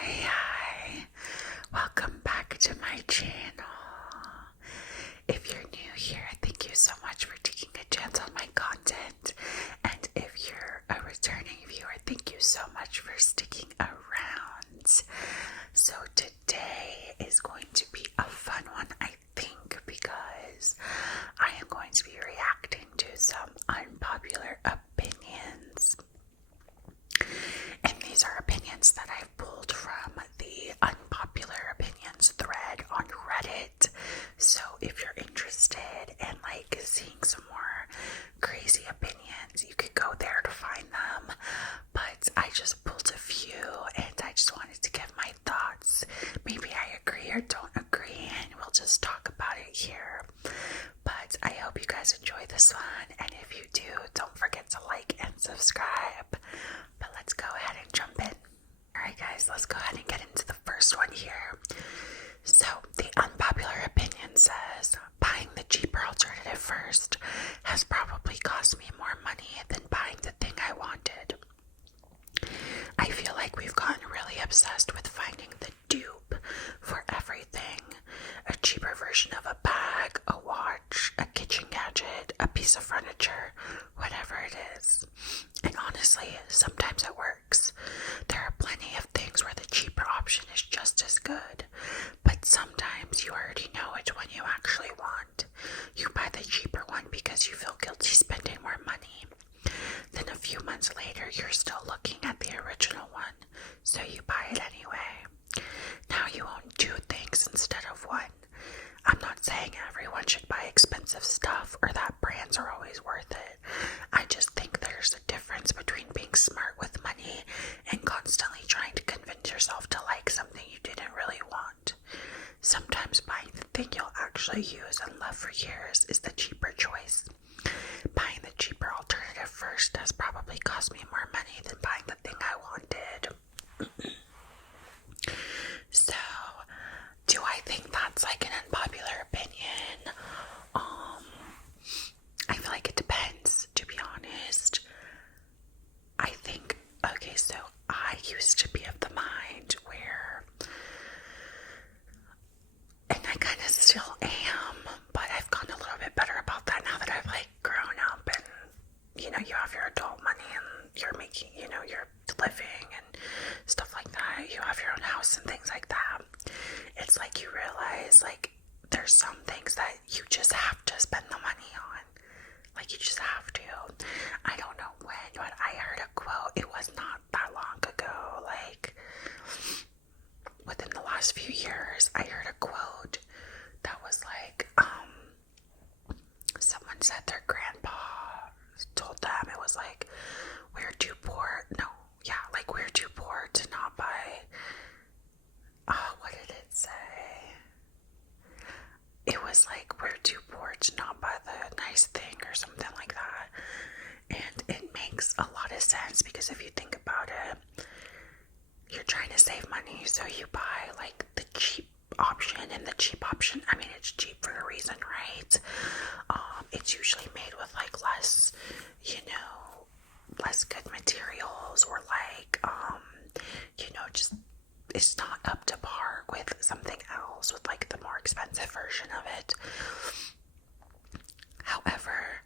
Hi. Welcome back to my channel. If you're new here, thank you so much for taking a chance on my content. And if you're a returning viewer, thank you so much for sticking around. So today is going to be a fun one, I think, because I am going to be reacting to some unpopular opinions. And these are opinions that I've pulled from the Unpopular Opinions thread on Reddit. So if you're interested in seeing some more crazy opinions, you could go there to find them. But I just pulled a few and I just wanted to give my thoughts. Maybe I agree or don't agree, and we'll just talk about it here. But I hope you guys enjoy this one, and if you do, don't forget to like and subscribe. But let's go ahead and jump in. Alright guys, let's go ahead and get into the first one here. So, the unpopular opinion says, buying the cheaper alternative first has probably cost me more money than buying the thing I wanted. I feel like we've gotten really obsessed with finding the dupe for everything. A cheaper version of a bag, a watch, a kitchen gadget, a piece of furniture, whatever it is. And honestly, sometimes it works. There are plenty of things where the cheaper option is just as good, but sometimes you already know which one you actually want. You buy the cheaper one because you feel guilty spending more money. Then a few months later, you're still looking at the original one, so you buy it anyway. Now you own two things instead of one. I'm not saying everyone should buy expensive stuff or that brands are always worth it. I just think there's a difference between being smart with money and constantly trying to convince yourself to like something you didn't really want. Sometimes buying the thing you'll actually use and love for years is the cheaper choice. Buying the cheaper alternative first has probably cost me more money than buying the thing I wanted. So, do I think that's an unpopular opinion? I feel like it depends, to be honest. I think, okay, so I used to be of the mind where, and I kind of still am, but I've gotten a little bit better about that now that I've grown up and, you have your adult money and you're making, you're living and stuff like that. You have your own house and things like that. It's you realize, there's some things that you just have to spend the money on. You just have to. I don't know when, but I heard a quote. It was not that long ago. Within the last few years, I heard a quote that was someone said their grandpa told them it was we're too poor. No, yeah, we're too poor to not buy. What did it say? It was we're too poor to not buy the nice thing or something like that. And it makes a lot of sense because if you think about it, you're trying to save money, so you buy the cheap option, and the cheap option, I mean, it's cheap for a reason, right? It's usually made with less, less good materials, or just it's not up to par with something else, with the more expensive version of it. However,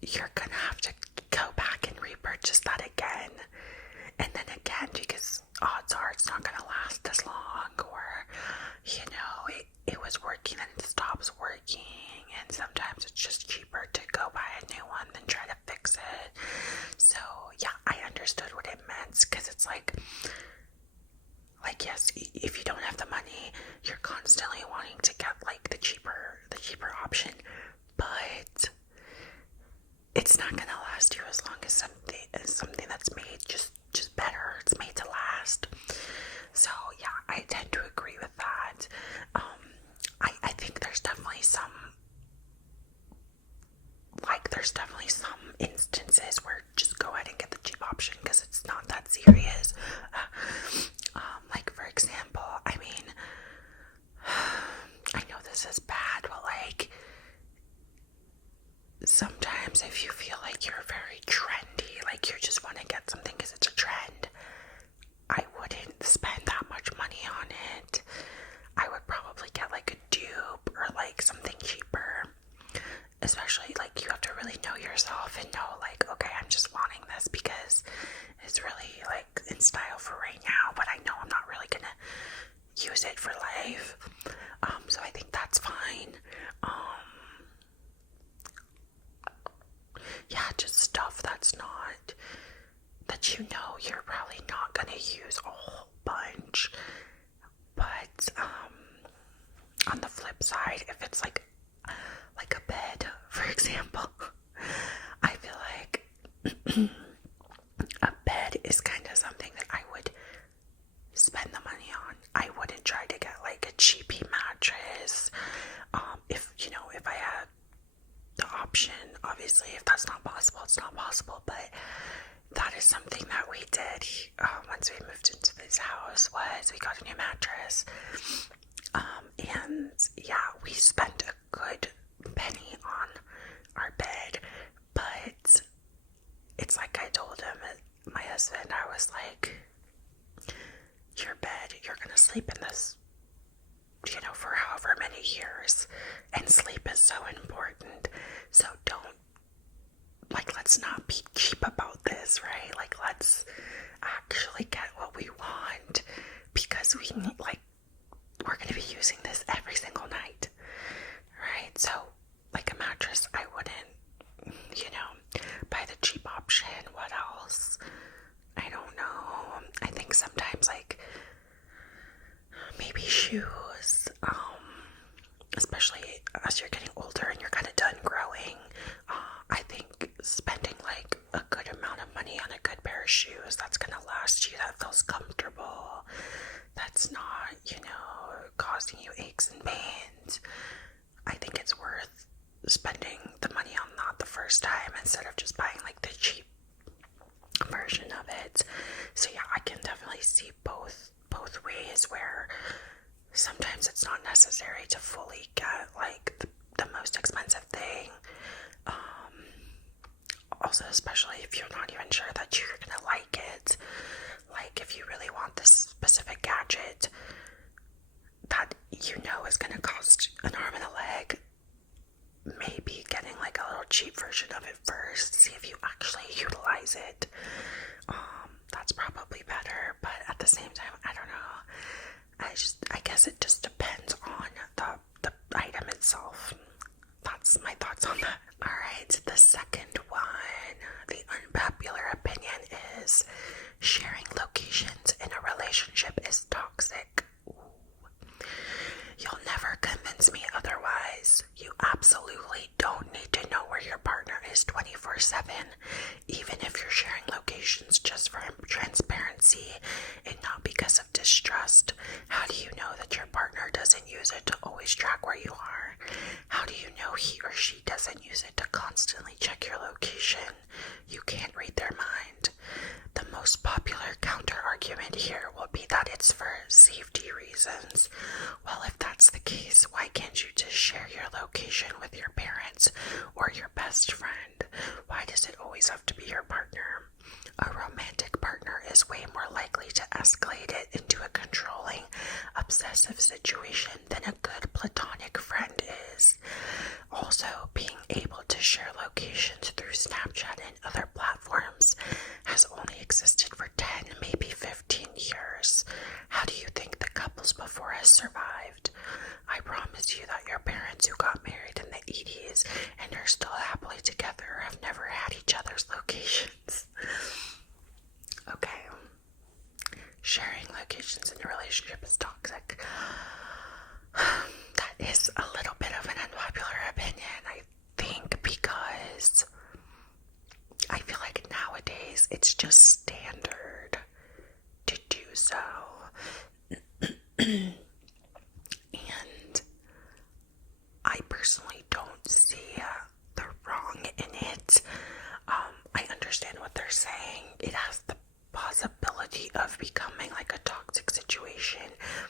you're gonna have to go back and repurchase that again, and then again, because odds are it's not gonna last as long, or it was working and it stops working, and sometimes it's just cheaper to go buy a new one than try to fix it. So yeah, I understood what it meant, because it's yes, if you don't have the money, you're constantly wanting to get the cheaper option, but it's not gonna last you as long as something that's made just better. It's made to last. So yeah, I tend to agree with that. I think there's definitely some instances where just go ahead and get the cheap option because it's not that serious. For example, I mean, I know this is bad, but sometimes if you feel you're very trendy, you just want to get something because it's a trend, I use a whole bunch. But on the flip side, if it's like a bed, for example, I feel like a bed is kind of something that I would spend the money on. I wouldn't try to get like a cheapy mattress. If I had the option, obviously, if that's not possible, it's not possible. But that is something that we did once we moved into this house, was we got a new mattress. And yeah, we spent a good penny on our bed, but it's like I told him, my husband, I was like, your bed, you're gonna sleep in this, for however many years, and sleep is so important, so let's not be cheap about this, right? Like, let's actually get what we want, because we're gonna be using this every single night, right? So, like a mattress, I wouldn't, buy the cheap option. What else? I don't know. I think sometimes, like, maybe shoes, especially as you're getting older and you're kind of done growing. I think spending like a good amount of money on a good pair of shoes that's gonna last you, that feels comfortable, that's not, causing you aches and pains. I think it's worth spending the money on that the first time instead of just buying like the cheap version of it. So yeah, I can definitely see both ways, where sometimes it's not necessary to fully get like the most expensive thing. Also, especially if you're not even sure that you're gonna like it. Like, if you really want this specific gadget that is gonna cost an arm and a leg, maybe getting like a little cheap version of it first, see if you actually utilize it. That's probably better, but at the same time, I don't know. I guess it just depends on the item itself. That's my thoughts on that. Alright, the second one, the unpopular opinion, is sharing locations in a relationship is toxic. Ooh. You'll never convince me otherwise. You absolutely don't need to know where your partner is 24/7, even if you're sharing locations just for transparency and not because of distrust. How do you know that your partner doesn't use it to always track where you are? How do you know he or she doesn't use it to constantly check your location? You can't read their mind. The most popular counter-argument here will be that it's for safety reasons. Well, if that's the case, why can't you just share your location with your parents or your best friend? Why does it always have to be your partner? A romantic partner is way more likely to escalate it into a controlling, obsessive situation than a good platonic friend is. Also, being able to share locations through Snapchat and other platforms has only existed for 10, maybe 15 years. How do you think the couples before us survived? I promise you that your parents who got married in the 80s and are still happily together have never had each other's locations. Okay. Sharing locations in a relationship is toxic. That is a little bit of an unpopular opinion, I think, because I feel like nowadays it's just standard to do so. And I personally don't see the wrong in it. I understand what they're saying. It has the possibility of becoming like a toxic situation,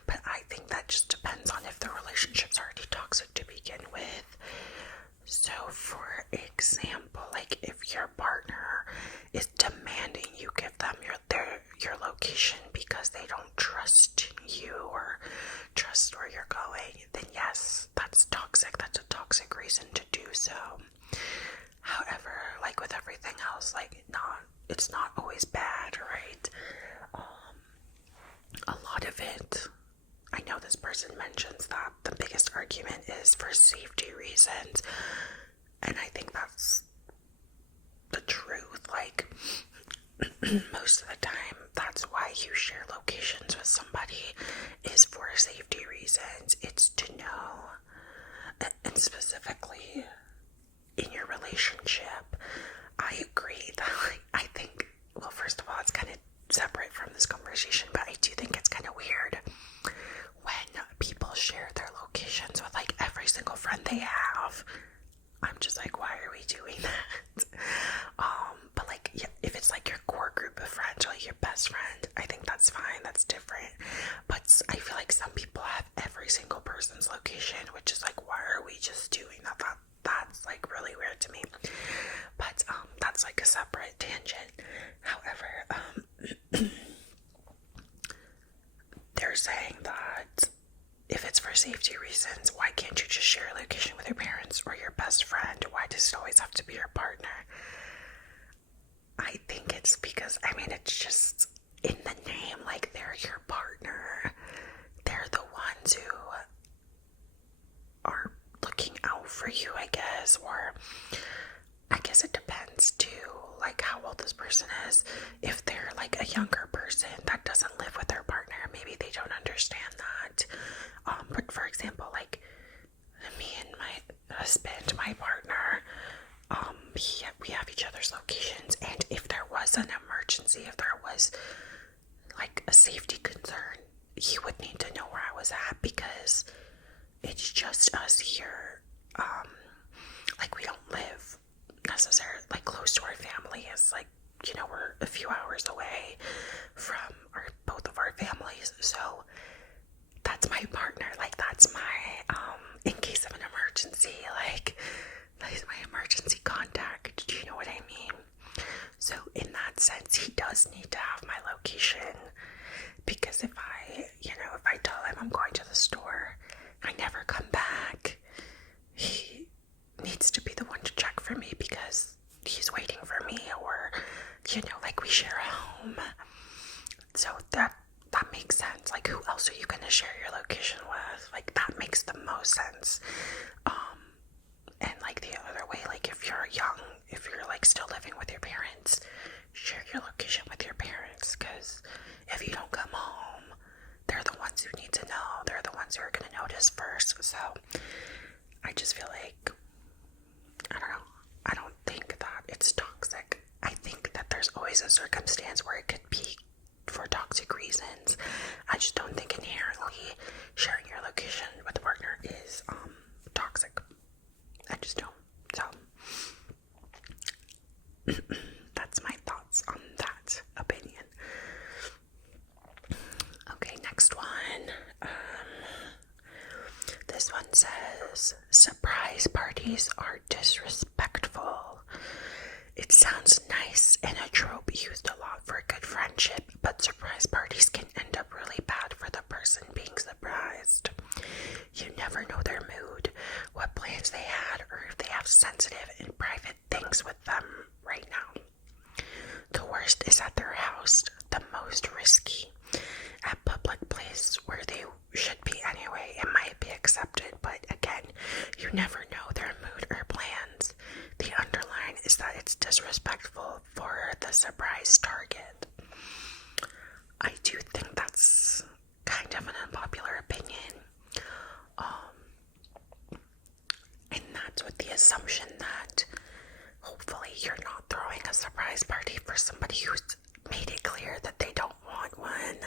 but I think that just depends on if the relationship's already toxic to begin with. So, for example, like if your partner is demanding you give them your location because they don't trust you or trust where you're going, then yes, that's toxic. That's a toxic reason to do so. However, like with everything else, it's not always bad, right? A lot of it, I know this person mentions that the biggest argument is for safety reasons, and I think that's the truth. Like, most of the time, that's why you share locations with somebody is for safety reasons. It's to know, and specifically in your relationship, I agree that I think, well, first of all, it's kind of separate from this conversation, but I do think it's kind of weird when people share their locations with like every single friend they have. I'm just like, why are we doing that? But like, yeah, if it's like your core group of friends or like your best friend, I think that's fine. That's different. But I feel like some people have every single person's location, which is like, why are we just doing that? That's like really weird to me. But that's like a separate tangent. However, they're saying that if it's for safety reasons, why can't you just share a location with your parents or your best friend? Why does it always have to be your partner? I think it's because, I mean, it's just in the name, like they're your partner. They're the ones who are looking out for you, I guess, or I guess it depends too, like how old this person is. If they're like a younger person that doesn't live with their partner, maybe they don't understand that. But for example, like me and my husband, my partner, we have each other's locations, and if there was an emergency, if there was like a safety concern, he would need to know where I was at, because it's just us here. Like we don't live necessarily like close to our family. It's like, you know, we're a few hours away from both of our families, so that's my partner. Like that's my in case of an emergency, like that is my emergency contact. Do you know what I mean? So in that sense, he does need to have my location, because if I tell him I'm going to the store, I never come back, he needs to be the one to check for me because he's waiting for me, or, you know, like we share a home. So that makes sense. Like, who else are you going to share your location with? Like, that makes the most sense. And like the other way, like if you're young, if you're like still living with your parents, share your location with your parents, because if you don't come home, they're the ones who need to know. They're the ones who are going to notice first. So I just feel like, I don't know, I don't think that it's toxic. I think that there's always a circumstance where it could be for toxic reasons. I just don't think inherently sharing your location with a partner is toxic. I just don't. So that's my thoughts on that opinion. Okay, next one. This one says, surprise parties are disrespectful. It sounds nice and a trope used a lot for a good friendship, but surprise parties can end up really bad for the person being surprised. You never know their mood, what plans they had, or if they have sensitive and private things with them right now. The worst is at their house, the most risky. At public place where they should be anyway, it might be accepted, but again, you never know their mood or plans. The underline is that it's disrespectful for the surprise target. I do think that's kind of an unpopular opinion. And that's with the assumption that hopefully you're not throwing a surprise party for somebody who's made it clear that they don't want one.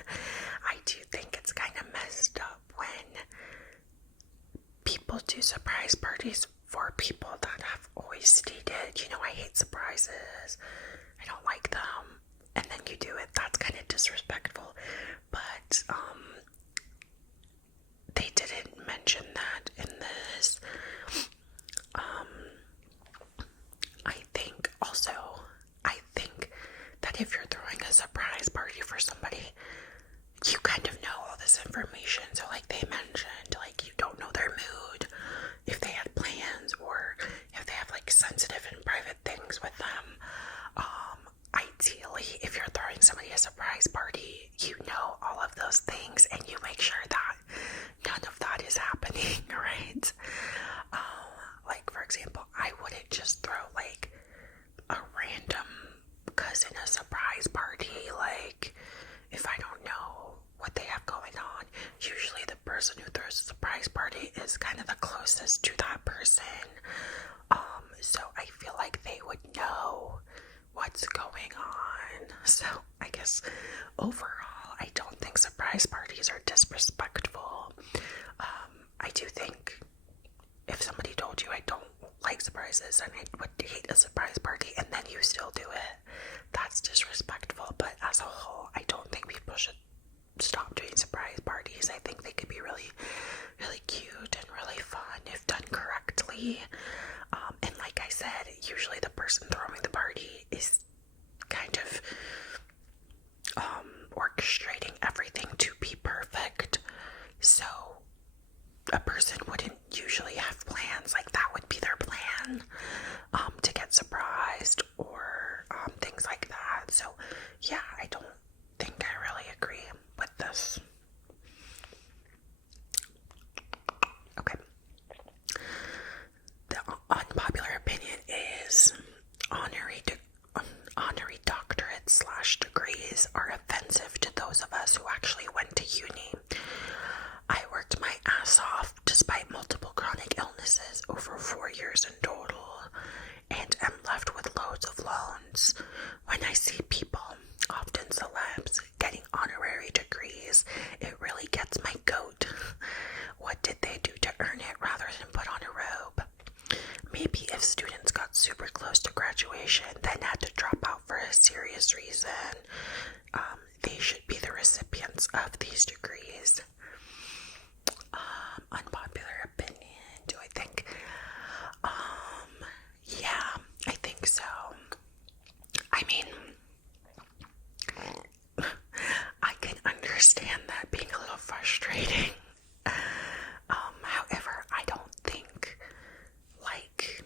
I do think it's kind of messed up when people do surprise parties for people that have always stated, you know, I hate surprises, I don't like them, and then you do it. That's kind of disrespectful. But they didn't mention that in this. I think that if you're throwing a surprise party for somebody, you kind of know all this information. So like they mentioned, like you don't know their mood, if they had plans, or if they have like sensitive and private things with them. Ideally, if you're throwing somebody a surprise party, you know all of those things and you make sure that none of that is happening, right? Like for example, I wouldn't just throw like a random cousin a surprise party, like if I closest to that person. So I feel like they would know what's going on. So I guess overall, I don't think surprise parties are disrespectful. I do think if somebody told you I don't like surprises and I would hate a surprise party and then you still do it, that's disrespectful. But as a whole, I don't think people should stop doing surprise parties. I think they could be really, really cute and really fun if done correctly. And like I said, usually the person throwing the party is kind of orchestrating everything to be perfect. So a person wouldn't usually have plans, like that would be their plan, to get surprised or things like that. So yeah, I don't think I really agree with this. Okay. The unpopular opinion is honorary doctorates/degrees are offensive to those of us who actually went to uni. I worked my ass off despite multiple chronic illnesses over 4 years in total, and am left with loads of loans. When I see people, often celebs, getting honorary degrees, it really gets my goat. What did they do to earn it rather than put on a robe? Maybe if students got super close to graduation, then had to drop out for a serious reason, they should be the recipients of these degrees. Unpopular opinion, do I think? Yeah, I think so. I mean, I can understand that being a little frustrating. However, I don't think, like,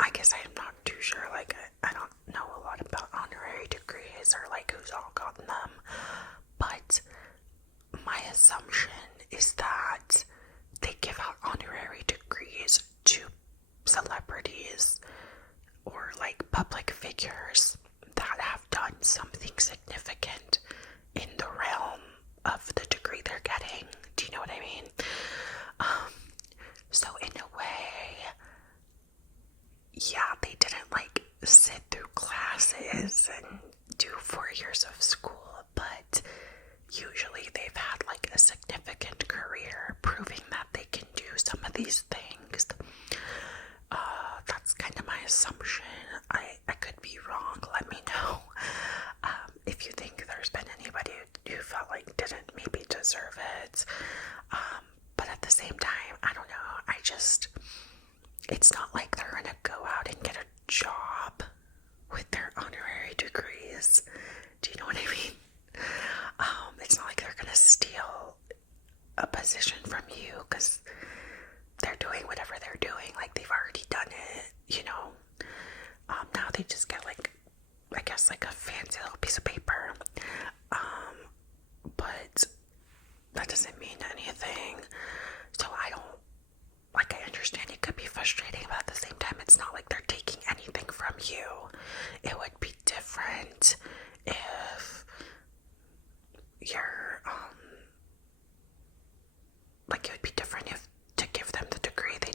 I guess I'm not too sure, like, I don't know a lot about honorary degrees or, like, who's all gotten them, but my assumption is that they give out honorary degrees to celebrities or, like, public figures that have done something significant in the realm of the degree they're getting. Do you know what I mean? So in a way, yeah, they didn't like sit through classes and do 4 years of school, but usually they've had like a significant career proving that they can do some of these things. That's kind of my assumption. I could be wrong. Let me know if you think there's been anybody who felt like didn't maybe deserve it. But at the same time, I don't know. It's not like they're gonna go out and get a job with their honorary degrees. Do you know what I mean? It's not like they're gonna steal a position from you because they're doing whatever they're doing. Like, they've already done it, you know. Now they just get, like, I guess, like a fancy little piece of paper. But that doesn't mean anything. So I understand it could be frustrating, but at the same time, it's not like they're taking anything from you. It would be different if you're, like, it would be different if to give them the degree they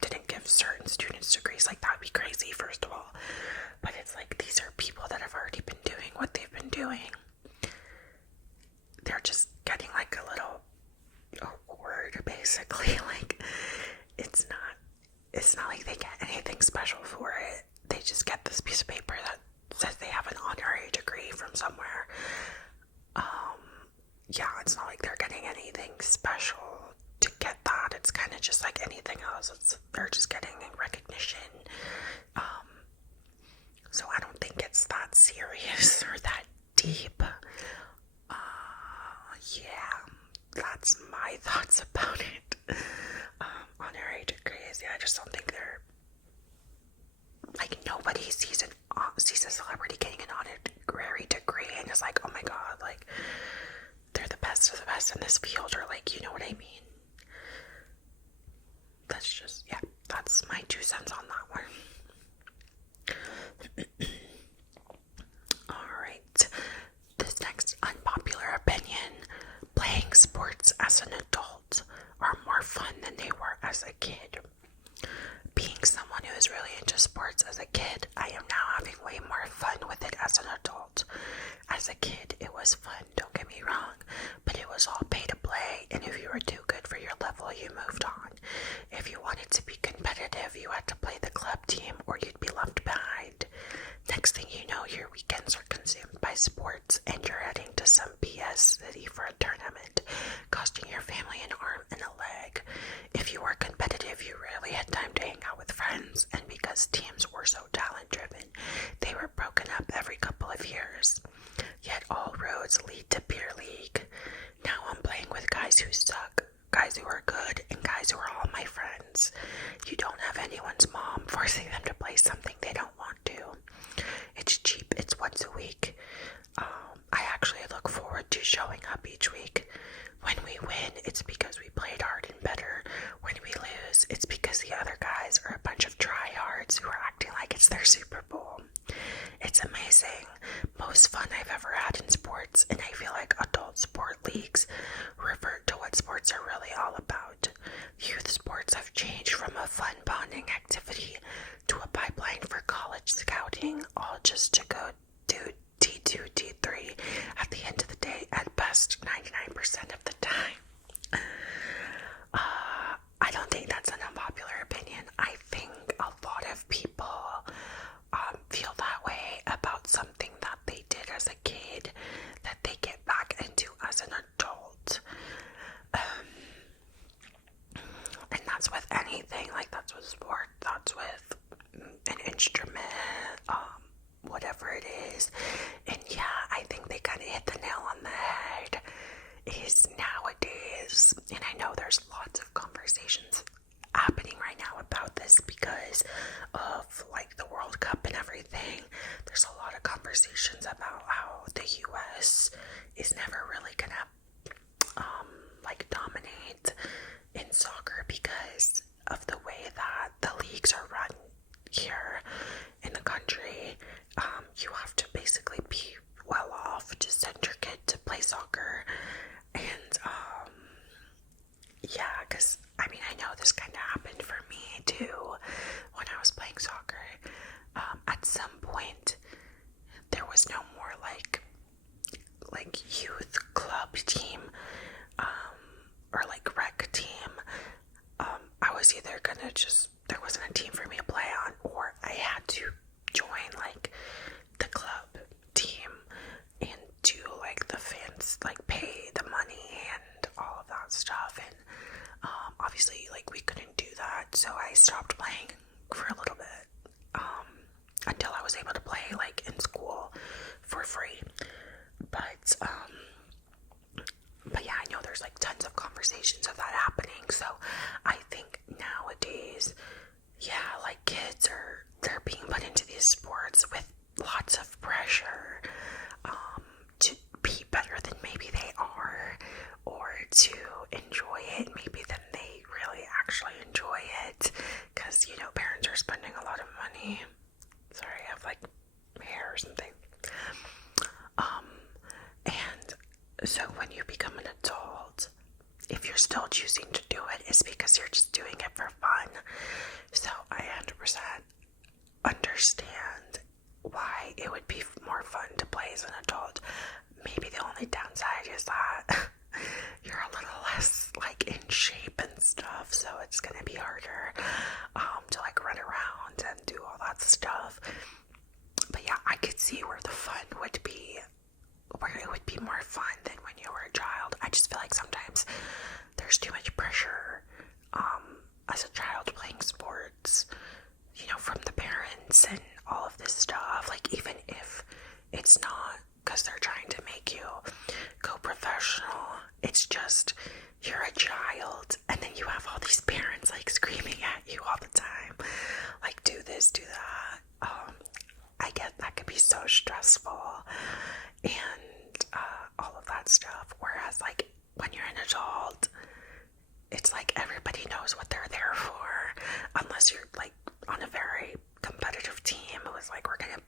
didn't give certain students degrees. Like, that would be crazy, first of all. But it's like, these are people that have already been doing what they've been doing. They're just getting like a little award, basically. Like, it's not like they get anything special for it. They just get this piece of paper that says they have an honorary degree from somewhere. Yeah, it's not like they're getting anything special to get that. It's kind of just like anything else. They're just getting recognition. So I don't think it's that serious or that deep. Yeah, that's my thoughts about it. Honorary degrees, yeah, I just don't think they're, like, nobody sees a celebrity getting an honorary degree and is like, oh my god, like, they're the best of the best in this field, or, like, you know what I mean? That's just, yeah, that's my 2 cents on that one. Alright, this next unpopular opinion: playing sports as an adult are more as a kid. Being someone who is really into sports as a kid, I am now having way more fun with it as an adult. As a kid, it was fun, don't get me wrong, but it was all pay to play, and if you were too good for your level, you moved on. If you wanted to be competitive, you had to play the club team or you'd be left behind. Next thing you know, your weekends are consumed by sports and you're heading to some BS city for a tournament, costing your family an arm and a leg. If you were competitive, you rarely had time to hang out with friends, and because teams were so talent-driven, they were broken up every couple of years. Yet all roads lead to beer league. Now I'm playing with guys who suck, guys who are good, and guys who are all my friends. You don't have anyone's mom forcing them to play something they don't want to. It's cheap, it's once a week. I actually look forward to showing up each week. When we win, it's because we played hard and better. When we lose, it's because the other guys are a bunch of tryhards who are acting like it's their Super Bowl. It's amazing. Most fun I've ever had in sports, and I feel like adult sport leagues revert to what sports are really all about. Youth sports have changed from a fun bonding activity to a pipeline for college scouting, all just to go do D2, D3 at the end of the day, at best 99% of the time. I don't think that's an unpopular opinion. I think a lot of people feel that way about something that they did as a kid that they get back into as an adult. And that's with anything, like that's with sport, that's with an instrument, whatever it is. And yeah, I think they kind of hit the nail on the head. Is nowadays, and I know there's lots of conversations happening right now about this because of like the World Cup and everything. There's a lot of conversations about how the US is never really gonna like dominate in soccer because of the way that the leagues are run here in the country. You have to basically be well off to send your kid to play soccer. And yeah, because I mean, I know this kind of happened for me too when I was playing soccer. At some point there was no more like youth club team or like rec team. I was either gonna there wasn't a team for me to play on, or I had to join like the club team and do like the fans, like pay the money and all of that stuff. And obviously like we couldn't do that, so I stopped playing for a little bit until I was able to play like in school for free. But yeah, I know there's like tons of conversations of that happening. So I think nowadays, yeah, like kids they're being put into these sports with lots of pressure to be better than maybe they are, or to enjoy it maybe than they really actually enjoy it, because you know parents are spending a lot of money. Sorry, I have like hair or something. And so when you become an adult, if you're still choosing to do it, it's because you're just doing it for fun. So I 100% understand why it would be more fun to play as an adult. Maybe the only downside is that you're a little less like in shape and stuff, so it's gonna be harder to like run around and do all that stuff. But yeah, I could see where the fun would be, where it would be more fun than when you were a child. I just feel like sometimes there's too much pressure as a child playing sports, you know, from the parents and all of this stuff. Like even if it's not because they're trying to make you go professional, it's just you're a child, and then you have all these parents like screaming at you all the time, like do this, do that. I get that could be so stressful and all of that stuff. Whereas like when you're an adult, it's like everybody knows what they're there for, unless you're like on a very competitive team. It was like, we're gonna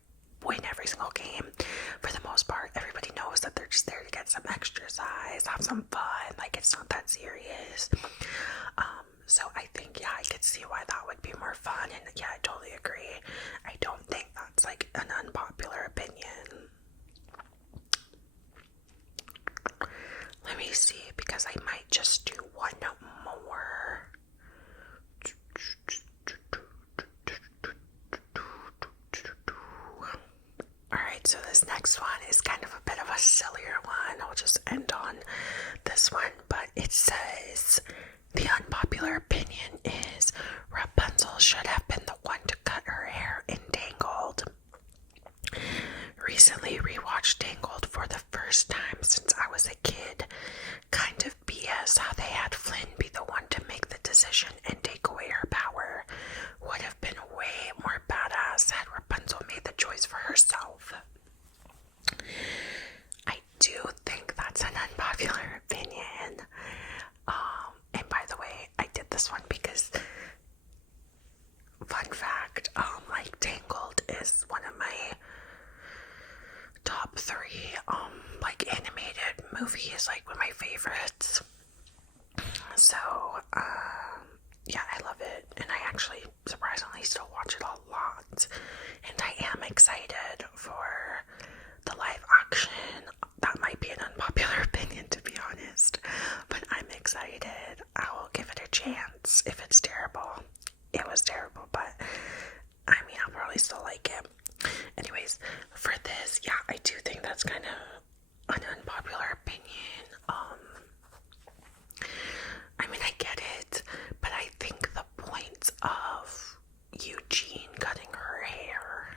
win every single game. For the most part, everybody knows that they're just there to get some exercise, have some fun, like it's not that serious. So I think Let me see, because I might just do one more. Alright, so this next one is kind of a bit of a sillier one. I'll just end on this one, but it says, the unpopular opinion is Rapunzel should have been the one to cut her hair in Tangled. Recently rewatched Tangled for the first time since I was a kid. Kind of BS how they had Flynn be the one to make the decision and take away her power. Would have been way more badass had Rapunzel made the choice for herself. I do think that's an unpopular opinion. And by the way, I did this one because, fun fact, like Tangled is one of my top 3 like animated movies, like one of my favorites. So yeah, I love it, and I actually surprisingly still watch it a lot, and I am excited for the live action. That might be an unpopular opinion, to be honest, but I'm excited. I will give it a chance. If it's terrible, it was terrible, but I mean, I'll probably still like it. Anyways, for this, yeah, I do think that's kind of an unpopular opinion. I mean, I get it, but I think the point of Eugene cutting her hair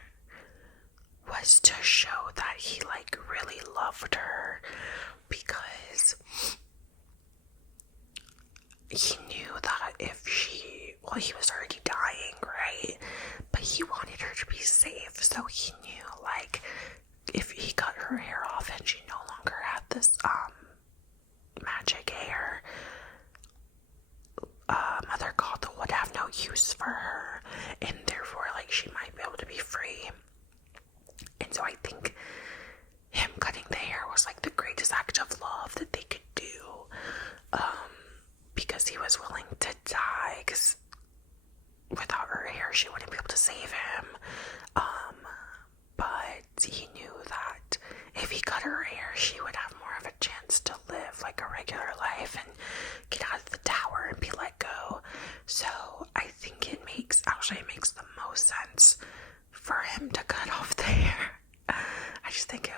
was to show that he, like, really loved her, because he knew that if he was already dying, right? But he wanted her to be safe, so he knew, like, if he cut her hair off and she no longer had this, magic hair, Mother Gothel would have no use for her, and therefore, like, she might be able to be free. And so I think him cutting the hair was, like, the greatest act of love that they could do, because he was willing to die, because without her hair, she wouldn't be able to save him. But he knew that if he cut her hair, she would have more of a chance to live like a regular life and get out of the tower and be let go. So I think it makes the most sense for him to cut off the hair. I just think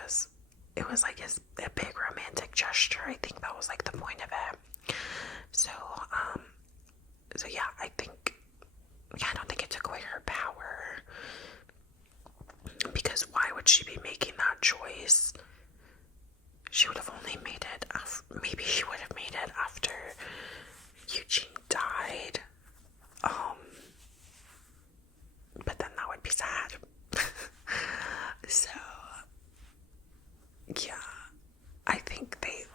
it was like a big romantic gesture. I think that was like the point of it. So yeah, I don't think it took away her power, because why would she be making that choice? She would have only made it maybe she would have made it after Eugene died, but then that would be sad. So yeah, I think it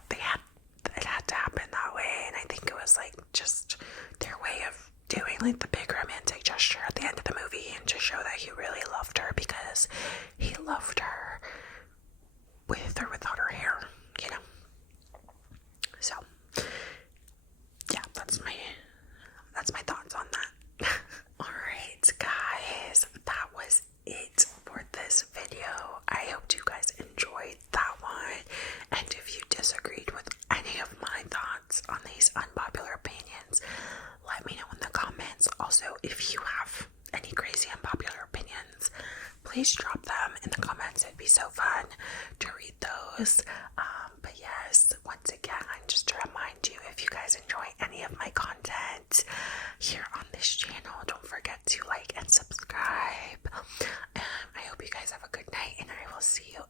had to happen that way, and I think it was like just their way of doing like the big romantic gesture at the end of the movie, and to show that he really loved her, because he loved her with or without her hair, you know. So yeah, that's my thoughts on that. Alright guys, that was it for this video. I hope you guys enjoyed that one, and if you disagreed with any of my thoughts on these unpopular opinions, let me know in the comments. Also, if you have any crazy unpopular opinions, please drop them in the comments. It'd be so fun to read those. But yes, once again, just to remind you, if you guys enjoy any of my content here on this channel, don't forget to like and subscribe. I hope you guys have a good night, and I will see you